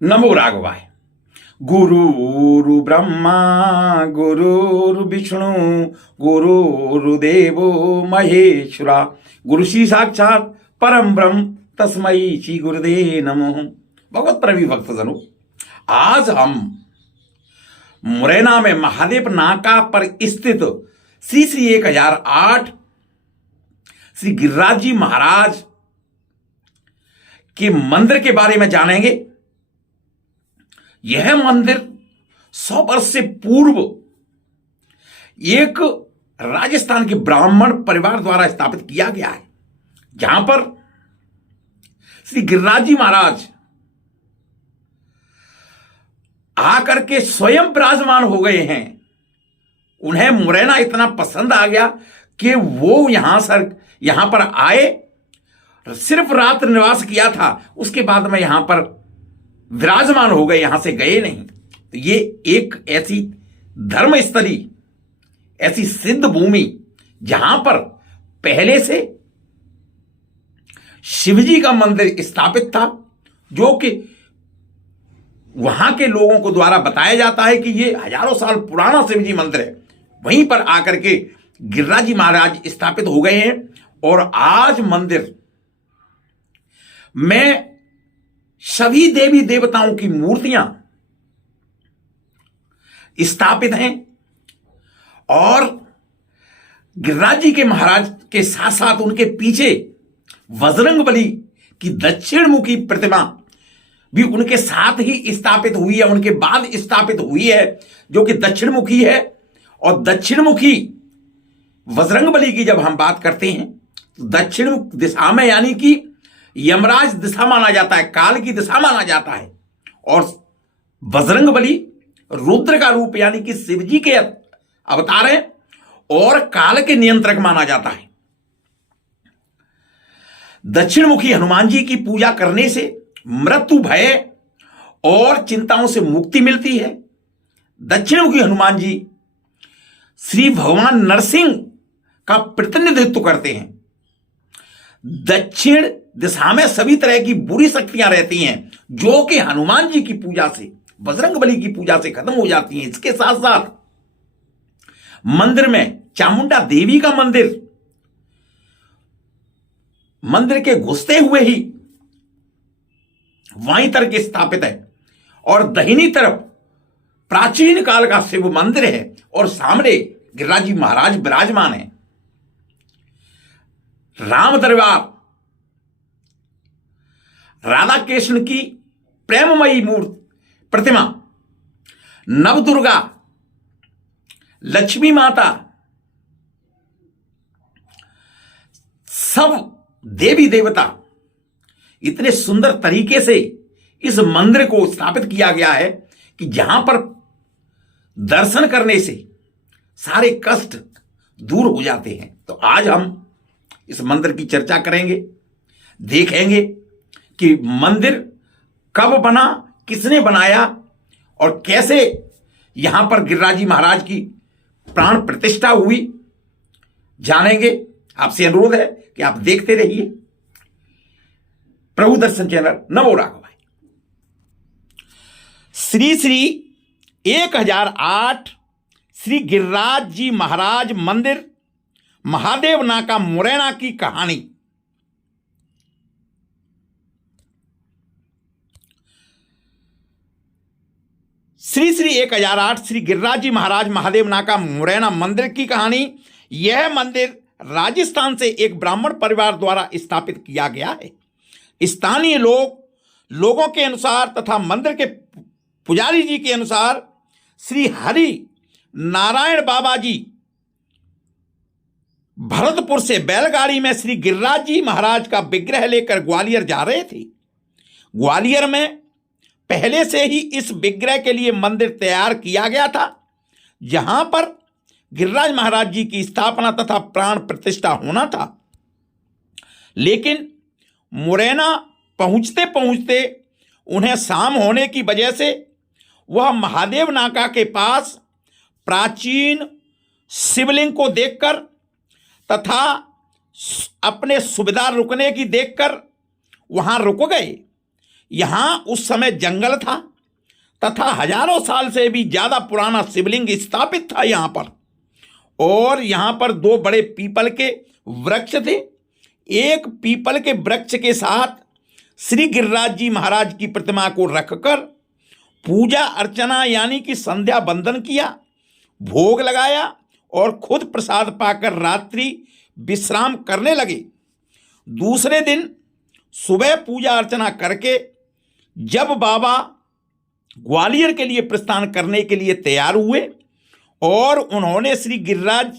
नमो राघवाय। गुरुर् ब्रह्मा गुरुर्विष्णु गुरुर्देवो महेश्वरा। गुरु श्री साक्षात परम ब्रह्म तस्मै श्री गुरुदेव नमो। भगवत प्रेमी भक्तजनों, आज हम मुरैना में महादेव नाका पर स्थित श्री श्री 1008 श्री गिरिराज जी महाराज के मंदिर के बारे में जानेंगे। यह मंदिर 100 वर्ष से पूर्व एक राजस्थान के ब्राह्मण परिवार द्वारा स्थापित किया गया है, जहां पर श्री गिरिराज जी महाराज आकर के स्वयं विराजमान हो गए हैं। उन्हें मुरैना इतना पसंद आ गया कि वो यहां पर आए, सिर्फ रात्र निवास किया था, उसके बाद में यहां पर विराजमान हो गए, यहां से गए नहीं। तो ये एक ऐसी धर्मस्थली, ऐसी सिद्ध भूमि जहां पर पहले से शिवजी का मंदिर स्थापित था, जो कि वहां के लोगों को द्वारा बताया जाता है कि ये हजारों साल पुराना शिवजी मंदिर है। वहीं पर आकर के गिरिराज जी महाराज स्थापित हो गए हैं और आज मंदिर में सभी देवी देवताओं की मूर्तियां स्थापित हैं और गिरिराज जी के महाराज के साथ साथ उनके पीछे बजरंगबली की दक्षिण मुखी प्रतिमा भी उनके साथ ही स्थापित हुई है, उनके बाद स्थापित हुई है, जो कि दक्षिण मुखी है। और दक्षिण मुखी बजरंगबली की जब हम बात करते हैं तो दक्षिण दिशा में, यानी कि यमराज दिशा माना जाता है, काल की दिशा माना जाता है। और बजरंगबली रुद्र का रूप, यानी कि शिवजी के अवतार हैं और काल के नियंत्रक माना जाता है। दक्षिणमुखी हनुमान जी की पूजा करने से मृत्यु भय और चिंताओं से मुक्ति मिलती है। दक्षिणमुखी हनुमान जी श्री भगवान नरसिंह का प्रतिनिधित्व करते हैं। दक्षिण दिशा में सभी तरह की बुरी शक्तियां रहती हैं, जो कि हनुमान जी की पूजा से, बजरंगबली की पूजा से खत्म हो जाती हैं। इसके साथ साथ मंदिर में चामुंडा देवी का मंदिर के घुसते हुए ही वाई तरफ स्थापित है और दहिनी तरफ प्राचीन काल का शिव मंदिर है और सामने गिरिराज जी महाराज विराजमान है। राम दरबार, राधा कृष्ण की प्रेममयी मूर्ति प्रतिमा, नवदुर्गा, लक्ष्मी माता, सब देवी देवता इतने सुंदर तरीके से इस मंदिर को स्थापित किया गया है कि जहां पर दर्शन करने से सारे कष्ट दूर हो जाते हैं। तो आज हम इस मंदिर की चर्चा करेंगे, देखेंगे कि मंदिर कब बना, किसने बनाया और कैसे यहां पर गिरिराज जी महाराज की प्राण प्रतिष्ठा हुई, जानेंगे। आपसे अनुरोध है कि आप देखते रहिए प्रभु दर्शन चैनल। नमो राघवाय। श्री श्री 1008 श्री गिरिराज जी महाराज मंदिर, महादेव नाका, मुरैना की कहानी। श्री श्री 1008 श्री गिरिराज जी महाराज महादेव नाका, मुरैना मंदिर की कहानी। यह मंदिर राजस्थान से एक ब्राह्मण परिवार द्वारा स्थापित किया गया है। स्थानीय लोगों के अनुसार तथा मंदिर के पुजारी जी के अनुसार श्री हरि नारायण बाबा जी भरतपुर से बैलगाड़ी में श्री गिरिराज जी महाराज का विग्रह लेकर ग्वालियर जा रहे थे। ग्वालियर में पहले से ही इस विग्रह के लिए मंदिर तैयार किया गया था, जहां पर गिरिराज महाराज जी की स्थापना तथा प्राण प्रतिष्ठा होना था। लेकिन मुरैना पहुंचते पहुंचते उन्हें शाम होने की वजह से वह महादेव नाका के पास प्राचीन शिवलिंग को देखकर तथा अपने सुविधा रुकने की देखकर वहां रुक गए। यहां उस समय जंगल था तथा हजारों साल से भी ज्यादा पुराना शिवलिंग स्थापित था यहां पर। और यहां पर 2 बड़े पीपल के वृक्ष थे। एक पीपल के वृक्ष के साथ श्री गिरिराज जी महाराज की प्रतिमा को रखकर पूजा अर्चना यानी कि संध्या बंदन किया, भोग लगाया और खुद प्रसाद पाकर रात्रि विश्राम करने लगे। दूसरे दिन सुबह पूजा अर्चना करके जब बाबा ग्वालियर के लिए प्रस्थान करने के लिए तैयार हुए और उन्होंने श्री गिरिराज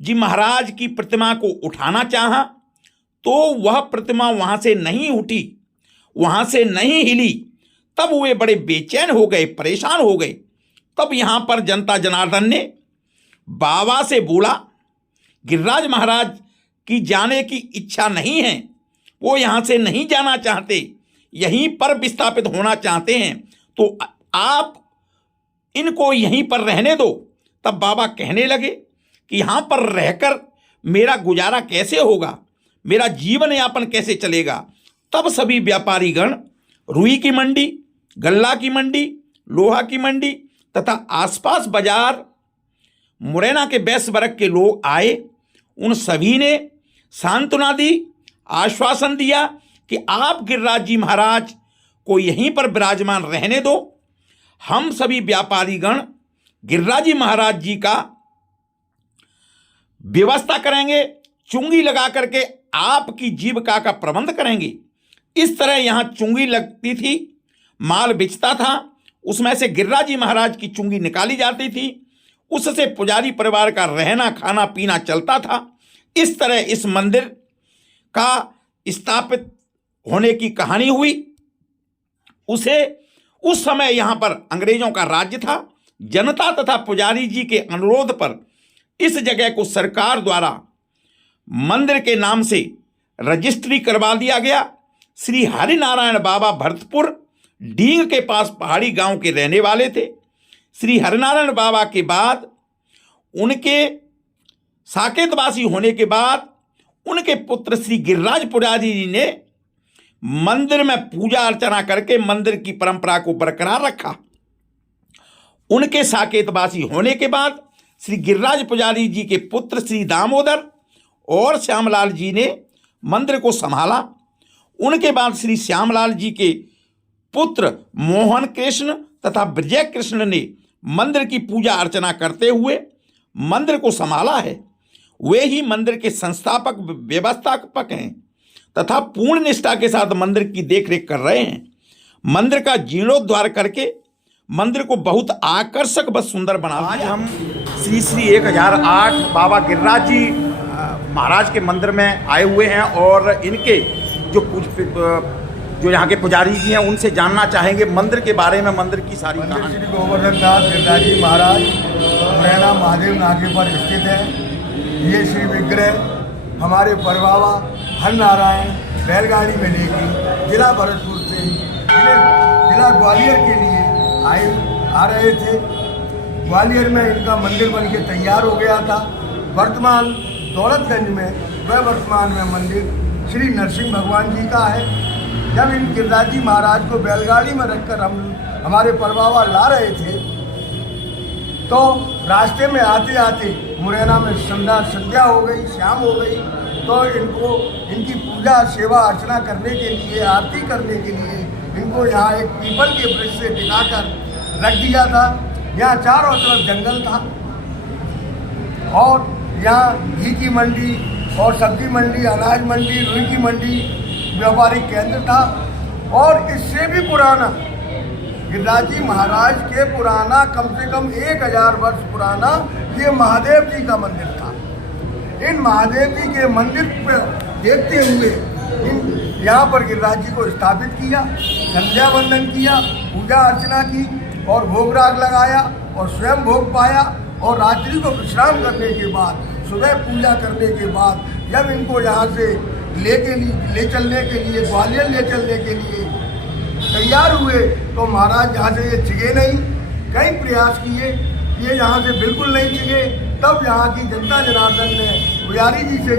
जी महाराज की प्रतिमा को उठाना चाहा तो वह प्रतिमा वहां से नहीं उठी, वहां से नहीं हिली। तब वे बड़े बेचैन हो गए, परेशान हो गए। तब यहां पर जनता जनार्दन ने बाबा से बोला, गिरिराज महाराज की जाने की इच्छा नहीं है, वो यहां से नहीं जाना चाहते, यहीं पर विस्थापित होना चाहते हैं, तो आप इनको यहीं पर रहने दो। तब बाबा कहने लगे कि यहां पर रहकर मेरा गुजारा कैसे होगा, मेरा जीवन यापन कैसे चलेगा। तब सभी व्यापारी गण रुई की मंडी, गल्ला की मंडी, लोहा की मंडी तथा आसपास बाजार मुरैना के वैश्य वर्ग के लोग आए। उन सभी ने सांत्वना दी, आश्वासन दिया कि आप गिरिराज जी महाराज को यहीं पर विराजमान रहने दो, हम सभी व्यापारी गण गिरिराज जी महाराज जी का व्यवस्था करेंगे, चुंगी लगा करके आपकी जीविका का प्रबंध करेंगे। इस तरह यहां चुंगी लगती थी, माल बिचता था, उसमें से गिरिराज जी महाराज की चुंगी निकाली जाती थी, उससे पुजारी परिवार का रहना खाना पीना चलता था। इस तरह इस मंदिर का स्थापित होने की कहानी हुई। उस समय यहां पर अंग्रेजों का राज्य था। जनता तथा पुजारी जी के अनुरोध पर इस जगह को सरकार द्वारा मंदिर के नाम से रजिस्ट्री करवा दिया गया। श्री हरिनारायण बाबा भरतपुर डींग के पास पहाड़ी गांव के रहने वाले थे। श्री हरिनारायण बाबा के बाद उनके साकेतवासी होने के बाद उनके पुत्र श्री गिरिराज पुजारी जी ने मंदिर में पूजा अर्चना करके मंदिर की परंपरा को बरकरार रखा। उनके साकेतवासी होने के बाद श्री गिरिराज पुजारी जी के पुत्र श्री दामोदर और श्यामलाल जी ने मंदिर को संभाला। उनके बाद श्री श्यामलाल जी के पुत्र मोहन कृष्ण तथा विजय कृष्ण ने मंदिर की पूजा अर्चना करते हुए मंदिर को संभाला है। वे ही मंदिर के संस्थापक व्यवस्थापक हैं तथा पूर्ण निष्ठा के साथ मंदिर की देखरेख कर रहे हैं। मंदिर का जीर्णोद्धार करके मंदिर को बहुत आकर्षक व सुंदर बना। आज हम श्री श्री 1008 बाबा गिरिराज जी महाराज के मंदिर में आए हुए हैं और इनके जो यहाँ के पुजारी जी हैं उनसे जानना चाहेंगे मंदिर के बारे में, मंदिर की सारी कहानी। श्री गोवर्धन दास गिरिराज जी महाराज मुरैना महादेव नाके पर स्थित है। ये श्री विग्रह हमारे परबाबा हरनारायण बैलगाड़ी में लेके जिला भरतपुर से जिला ग्वालियर के लिए आ रहे थे। ग्वालियर में इनका मंदिर बन के तैयार हो गया था। वर्तमान दौलतगंज में वर्तमान में मंदिर श्री नरसिंह भगवान जी का है। जब इन गिरिराज जी महाराज को बैलगाड़ी में रखकर हम हमारे परबाबा ला रहे थे तो रास्ते में आते आते मुरैना में संध्या हो गई, शाम हो गई, तो इनकी पूजा सेवा अर्चना करने के लिए, आरती करने के लिए इनको यहाँ एक पीपल के वृक्ष से टिकाकर रख दिया था। यहाँ चारों तरफ जंगल था और यहाँ घी की मंडी और सब्जी मंडी, अनाज मंडी, रुई की मंडी व्यापारिक केंद्र था। और इससे भी पुराना गिरिराज जी महाराज के पुराना कम से कम 1000 वर्ष पुराना ये महादेव जी का मंदिर था। इन महादेव जी के मंदिर पर देखते हुए यहाँ पर गिरिराज जी को स्थापित किया, संध्या वंदन किया, पूजा अर्चना की और भोग राग लगाया और स्वयं भोग पाया। और रात्रि को विश्राम करने के बाद, सुबह पूजा करने के बाद जब इनको यहाँ से ले चलने के लिए, ग्वालियर ले चलने के लिए तैयार हुए तो महाराज यहाँ से ये चिगे नहीं। कई प्रयास किए, ये यहाँ से बिल्कुल नहीं चिगे। तब यहाँ की जनता जनार्दन ने पुजारी जी से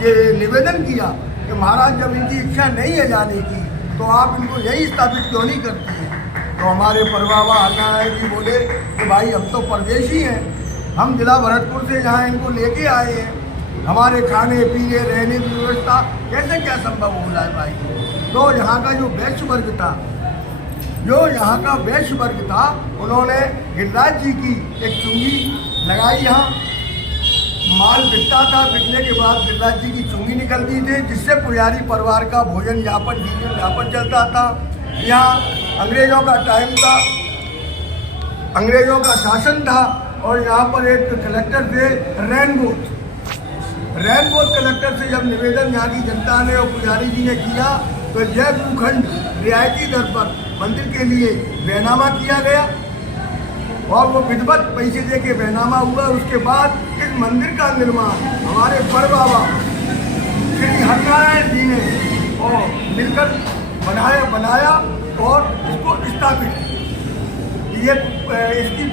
ये निवेदन किया कि महाराज जब इनकी इच्छा नहीं है जाने की तो आप इनको यही स्थापित क्यों नहीं करते हैं? तो हमारे परबाबा हरनारायण जी बोले कि भाई हम तो परदेशी हैं, हम जिला भरतपुर से यहाँ इनको लेके आए हैं, हमारे खाने पीने रहने की व्यवस्था कैसे क्या संभव हो रहा है भाई? तो यहाँ का जो वैश्य वर्ग था, उन्होंने गिरिराज जी की एक चुंगी लगाई यहाँ, माल बिकता था, बिकने के बाद गिरिराज जी की चुंगी निकलती थी, जिससे पुजारी परिवार का भोजन जीवन यापन चलता था। यहाँ अंग्रेजों का टाइम था, अंग्रेजों का शासन था, और यहाँ पर एक कलेक्टर थे रैनबोथ कलेक्टर से जब निवेदन यहाँ की जनता ने और पुजारी जी ने किया, तो यह भूखंड रियायती दर पर मंदिर के लिए बैनामा किया गया, और वो विधिवत पैसे दे के बैनामा हुआ। उसके बाद इस मंदिर का निर्माण हमारे परबाबा श्री हरनारायण जी ने और मिलकर बनाया और इसको स्थापित किया। ये इसकी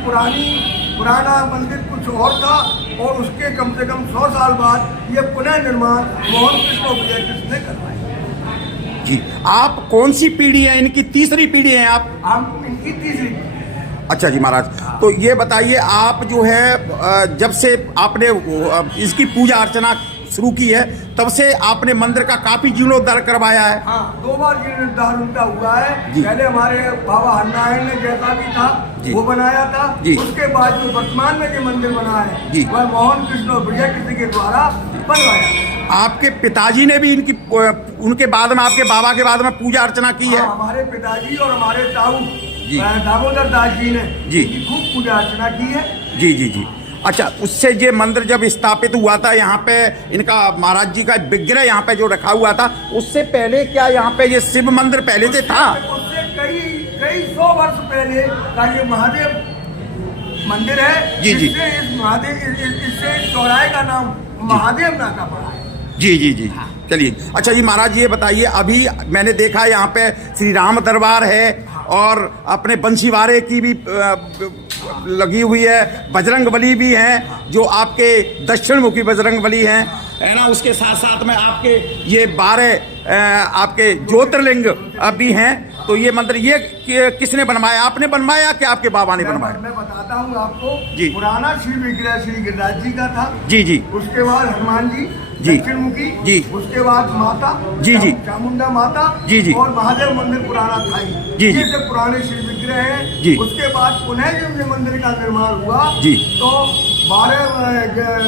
पुराना मंदिर कुछ और था, और उसके कम से कम 100 साल बाद ये पुनः निर्माण मोहन कृष्ण और विजय कृष्ण ने करवाया। जी, आप कौन सी पीढ़ी है? इनकी तीसरी पीढ़ी है आप? हम इनकी तीसरी। अच्छा जी महाराज, तो ये बताइए, आप जो है जब से आपने इसकी पूजा अर्चना शुरू की है, तब से आपने मंदिर का काफी जीर्णोद्धार करवाया है? हाँ, 2 बार जीर्णोद्धार उनका हुआ है। पहले हमारे बाबा हरनारायण ने जैसा भी था वो बनाया था, उसके बाद जो वर्तमान में जो मंदिर बना है वह मोहन कृष्ण और विजय कृष्ण के द्वारा बनवाया। आपके पिताजी ने भी उनके बाद में, आपके बाबा के बाद में पूजा अर्चना की है? हमारे पिताजी और हमारे ताऊ दामोदर दास जी ने खूब पूजा अर्चना की है। जी जी जी। अच्छा, उससे ये मंदिर जब स्थापित हुआ था, यहाँ पे इनका महाराज जी का विग्रह यहाँ पे जो रखा हुआ था, उससे पहले क्या यहाँ पे ये शिव मंदिर पहले से था? उससे कई 100 वर्ष पहले का ये महादेव मंदिर है। जी जी। इससे चौराहे का नाम महादेव नाका पड़ा है। जी जी जी। चलिए, अच्छा जी महाराज, ये बताइए, अभी मैंने देखा यहाँ पे श्री राम दरबार है और अपने बंसीवारे की भी लगी हुई है, बजरंगबली भी हैं, जो आपके दक्षिण मुखी बजरंगबली हैं, है ना। उसके साथ साथ में आपके ये 12 आपके ज्योतिर्लिंग भी हैं। तो ये मंदिर ये किसने बनवाया? आपने बनवाया कि आपके बाबा ने बनवाया? मैं बताता हूँ आपको जी। पुराना शिव विग्रह श्री गिरिराज जी का था। जी जी। उसके बाद हनुमान जी जी, दक्षिण मुखी जी, उसके बाद माता जी जी, चामुंडा माता जी जी, और महादेव मंदिर पुराना था जी जी, ये पुराने शिव विग्रह हैं जी। उसके बाद पुनः जब मंदिर का निर्माण हुआ जी, तो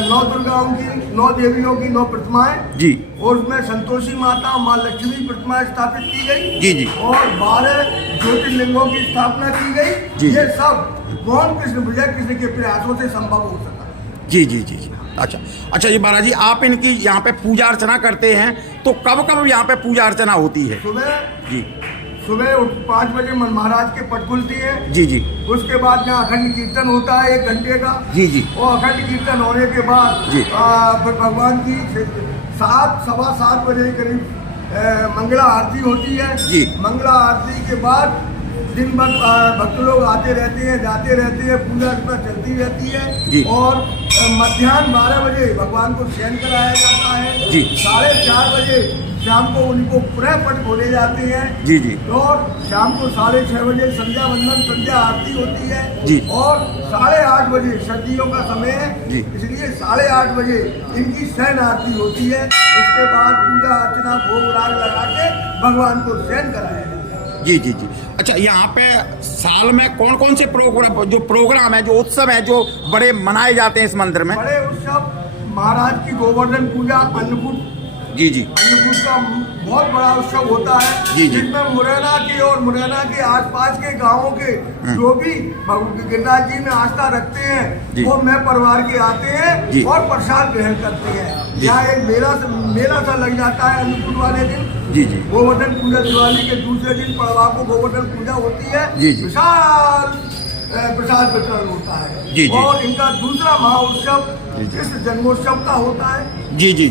9 दुर्गाओं की 9 देवियों की 9 प्रतिमाएं जी, और उसमें संतोषी माता माँ लक्ष्मी प्रतिमाएं स्थापित की गई। जी जी, और 12 ज्योतिर्लिंगों की स्थापना की गई। जी, ये सब मोहन कृष्ण विजय कृष्ण के प्रयासों से संभव हो सका। जी जी जी जी। अच्छा जी महाराज जी, आप इनकी यहाँ पे पूजा अर्चना करते हैं, तो कब कब यहाँ पे पूजा अर्चना होती है? सुबह 5 बजे महाराज के पट खुलती है। जी जी। उसके बाद यहाँ अखंड कीर्तन होता है 1 घंटे का। जी जी। और अखंड कीर्तन होने के बाद फिर भगवान की 7-7:15 बजे करीब मंगला आरती होती है। जी। मंगला आरती के बाद दिन भर भक्त लोग आते रहते हैं, जाते रहते हैं, पूजा अर्चना चलती रहती है। और मध्याह्न 12 बजे भगवान को शयन कराया जाता है। जी। 4:30 बजे शाम को उनको पुनः पट खोले जाते हैं। जी जी। और शाम को 6:30 बजे संध्या वंदन संध्या आरती होती है। जी। और 8:30 बजे सर्दियों का समय है, इसलिए 8:30 बजे इनकी शयन आरती होती है। उसके बाद पूजा अर्चना भोग राग लगा के भगवान को शयन कराया जाता है। जी जी जी। अच्छा, यहाँ पे साल में कौन कौन से प्रोग्राम है, जो उत्सव है, जो बड़े मनाए जाते हैं इस मंदिर में? बड़े उत्सव महाराज की गोवर्धन पूजा, अन्नकूट। जी जी। अन्नकूट का बहुत बड़ा उत्सव होता है। जी जी। जिसमें मुरैना के और मुरैना के आसपास के गांवों के जो भी गिरिराज जी में आस्था रखते हैं वो मैं परिवार के आते हैं और प्रसाद ग्रहण करते हैं। यहाँ एक मेला सा लग जाता है अन्नकूट वाले दिन। जी जी। गोवर्धन पूजा दिवाली के दूसरे दिन पड़वा को गोवर्धन पूजा होती है। जी जी। विशाल प्रसाद वितरण होता है। जी जी। और इनका दूसरा महाउत्सव कृष्ण जन्मोत्सव का होता है। जी जी।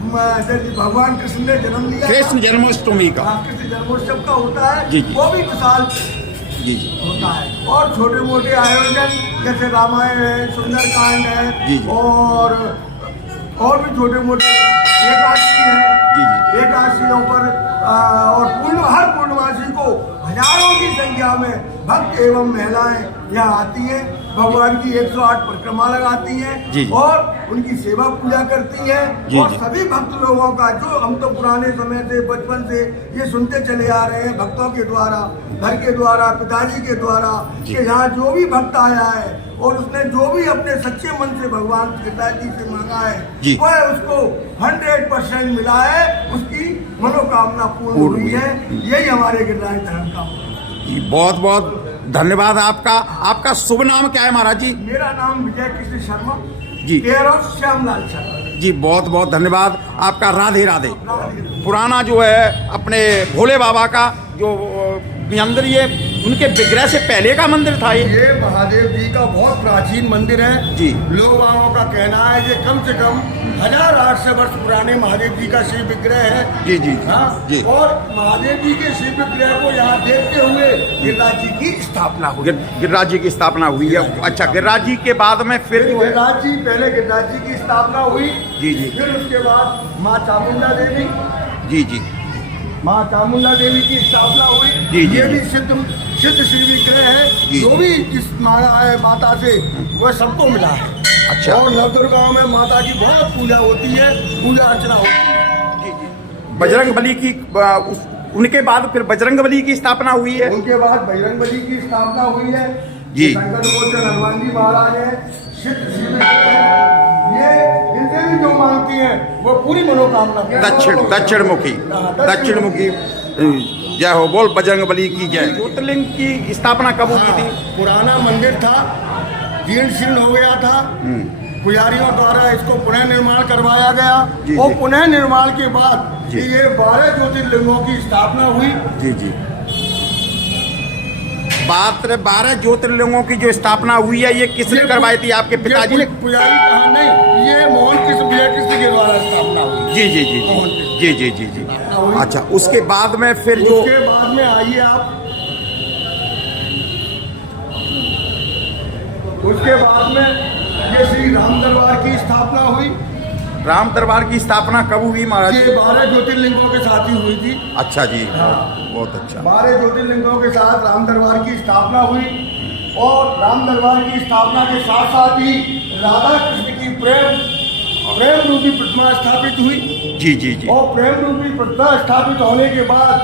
भगवान कृष्ण ने जन्म लिया, कृष्ण जन्माष्टमी का, कृष्ण जन्मोत्सव का होता है। जी जी। वो भी विशाल जी जी होता है। और छोटे मोटे आयोजन जैसे रामायण है, सुंदरकांड है। जी जी। और भी छोटे मोटे एकादशी है। जी जी। एकादशियों पर और हर हजारों की संख्या में भक्त एवं महिलाएं यहाँ आती हैं, भगवान की 108 परिक्रमा लगाती जी। हैं और उनकी सेवा पूजा करती हैं। जी, और जी। सभी भक्त लोगों का, जो हम तो पुराने समय से बचपन से ये सुनते चले आ रहे हैं भक्तों के द्वारा, घर के द्वारा, पिताजी के द्वारा, जी। कि यहाँ जो भी भक्त आया है और उसने जो भी अपने सच्चे मन से भगवान पिताजी से मांगा जी। है, वह उसको 100% मिला है, उसकी मनोकामना पूर्ण हुई है। यही हमारे गिरिराज धर्म का बहुत बहुत धन्यवाद आपका। आपका शुभ नाम क्या है महाराज जी? मेरा नाम विजय कृष्ण शर्मा जी। केयर ऑफ श्यामलाल शर्मा जी, बहुत बहुत धन्यवाद आपका। राधे राधे। राधे। पुराना जो है अपने भोले बाबा का जो मंदिर, ये उनके विग्रह से पहले का मंदिर था ये महादेव जी का बहुत प्राचीन मंदिर है जी। लोगों का कहना है कि कम से कम 1800 वर्ष पुराने महादेव जी का शिव विग्रह है। जी जी हाँ, जी। और महादेव जी के शिव विग्रह को यहाँ देखते हुए गिरिराज जी की स्थापना हुई। गिरिराज जी की स्थापना हुई है। अच्छा, गिरिराज जी के बाद में फिर जो है गिरिराज जी, पहले गिरिराज जी की स्थापना हुई। जी जी। फिर उसके बाद माँ चामुंडा देवी, जी जी माँ चामुंडा देवी की स्थापना हुई। जी, जी, ये जी। भी सिद्ध श्री विग्रह है। जी, जो जी। भी जिस मांगा है माता से वह सबको मिला है। अच्छा। और नवदुर्गाओं में माता की बहुत पूजा होती है, पूजा अर्चना होती है। जी जी। बजरंग बली की उनके बाद फिर बजरंग बली की स्थापना हुई है। उनके बाद बजरंग बली की स्थापना हुई है। जी। शंकर मोचन हनुमान जी महाराज है, सिद्ध श्री विग्रह है। ये इनसे भी जो मांगती हैं वो पूरी मनोकामना दक्षिण मुखी जय हो। बोल बजरंग बली की जय। ज्योतिर्लिंग की स्थापना कब हुई थी? पुराना मंदिर था, जीर्ण शीर्ण हो गया था। पुजारियों द्वारा इसको पुनः निर्माण करवाया गया। जी, और जी। पुनः निर्माण के बाद जी। ये 12 ज्योतिर्लिंगों की स्थापना हुई। जी जी। 12 ज्योतिर्लिंगों की जो स्थापना हुई है, ये किसने करवाई थी? आपके पिताजी ने? पुजारी कहा नहीं, ये मोहन कृष्ण विजय कृष्ण के द्वारा स्थापना हुई। जी जी जी जी जी जी जी। अच्छा, उसके बाद में फिर जो उसके बाद में आइए आप, उसके बाद में ये श्री राम दरबार की स्थापना हुई। राम दरबार की स्थापना कब हुई महाराज? ये 12 ज्योतिर्लिंगों के साथ ही हुई थी। अच्छा जी, हाँ। बहुत अच्छा। 12 ज्योतिर्लिंगों के साथ राम दरबार की स्थापना हुई। और राम दरबार की स्थापना के साथ साथ ही राधा कृष्ण की प्रेम रूपी प्रतिमा स्थापित हुई। जी जी जी। और प्रेम रूपी प्रतिमा स्थापित होने के बाद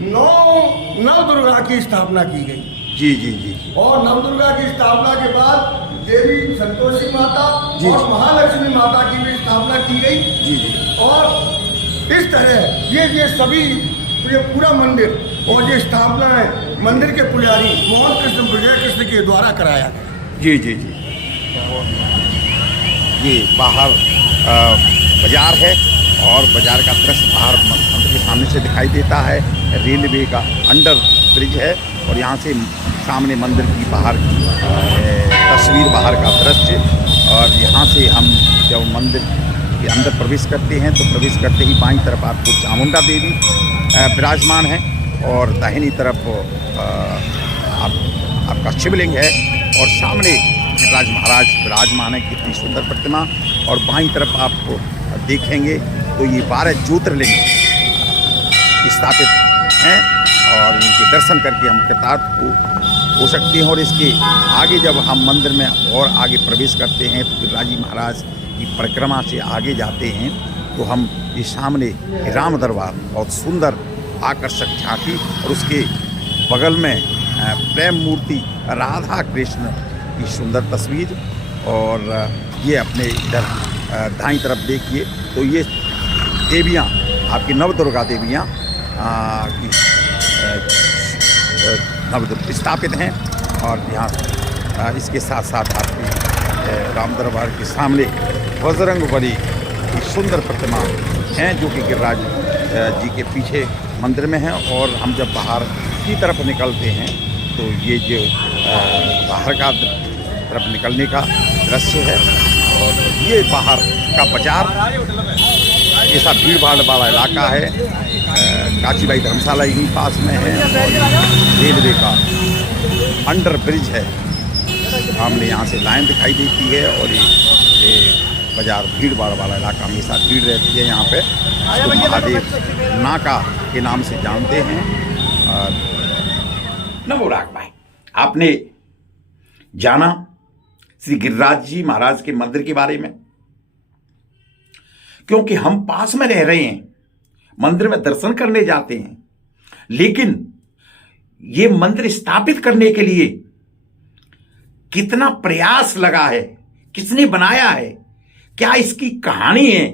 नव दुर्गा की स्थापना की गई। जी जी जी। और नवदुर्गा की स्थापना के बाद देवी संतोषी माता जी, और जी। महालक्ष्मी माता की भी स्थापना की गई। जी जी। और इस तरह ये सभी, ये पूरा मंदिर और ये स्थापना है मंदिर के पुजारी मोहन कृष्ण विजय कृष्ण के द्वारा कराया गया। जी जी जी। ये बाहर बाजार है और बाजार का दृश्य बाहर मंदिर के सामने से दिखाई देता है। रेलवे का अंडर ब्रिज है और यहाँ से सामने मंदिर की बाहर तस्वीर, बाहर का दृश्य। और यहाँ से हम जब मंदिर के अंदर प्रवेश करते हैं तो प्रवेश करते ही बाईं तरफ आपको चामुंडा देवी विराजमान है और दाहिनी तरफ आपका शिवलिंग है और सामने गिरिराज महाराज विराजमान है। कितनी सुंदर प्रतिमा। और बाईं तरफ आप देखेंगे तो ये 12 ज्योतिर्लिंग स्थापित हैं और इनके दर्शन करके हम कृतार्थ हो सकते हैं। और इसके आगे जब हम मंदिर में और आगे प्रवेश करते हैं तो गिरिराज जी महाराज की परिक्रमा से आगे जाते हैं तो हम ये सामने राम दरबार, बहुत सुंदर आकर्षक झांकी और उसके बगल में प्रेम मूर्ति राधा कृष्ण की सुंदर तस्वीर। और ये अपने इधर दाईं तरफ देखिए तो ये देवियाँ, आपकी नवदुर्गा देवियाँ की नवदुर्गा स्थापित हैं। और यहाँ इसके साथ साथ आपकी राम दरबार के सामने बजरंग बली की सुंदर प्रतिमा हैं जो कि गिरिराज जी के पीछे मंदिर में हैं। और हम जब बाहर की तरफ निकलते हैं तो ये जो बाहर का तरफ निकलने का दृश्य है। और ये बाहर का बाजार, ऐसा भीड़ भाड़ वाला इलाका है। काशीबाई धर्मशाला यहीं पास में है और रेलवे का अंडर ब्रिज है। सामने यहाँ से लाइन दिखाई देती है और ये बाजार भीड़ भाड़ वाला इलाका, हमेशा भीड़ रहती है यहाँ पे। इसको महादेव नाका के नाम से जानते हैं। नमो राग भाई, आपने जाना श्री गिरिराज जी महाराज के मंदिर के बारे में, क्योंकि हम पास में रह रहे हैं, मंदिर में दर्शन करने जाते हैं, लेकिन ये मंदिर स्थापित करने के लिए कितना प्रयास लगा है, किसने बनाया है, क्या इसकी कहानी है,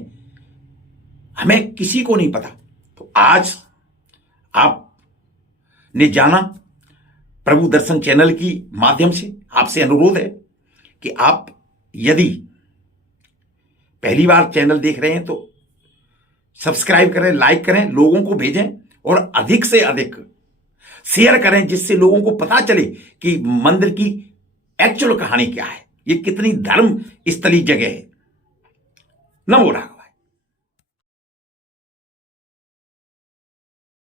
हमें किसी को नहीं पता। तो आज आपने जाना, प्रभु दर्शन चैनल की माध्यम से आपसे अनुरोध है कि आप यदि पहली बार चैनल देख रहे हैं तो सब्सक्राइब करें, लाइक करें, लोगों को भेजें और अधिक से अधिक शेयर करें, जिससे लोगों को पता चले कि मंदिर की एक्चुअल कहानी क्या है, ये कितनी धर्म स्थली जगह है। नमो राघव।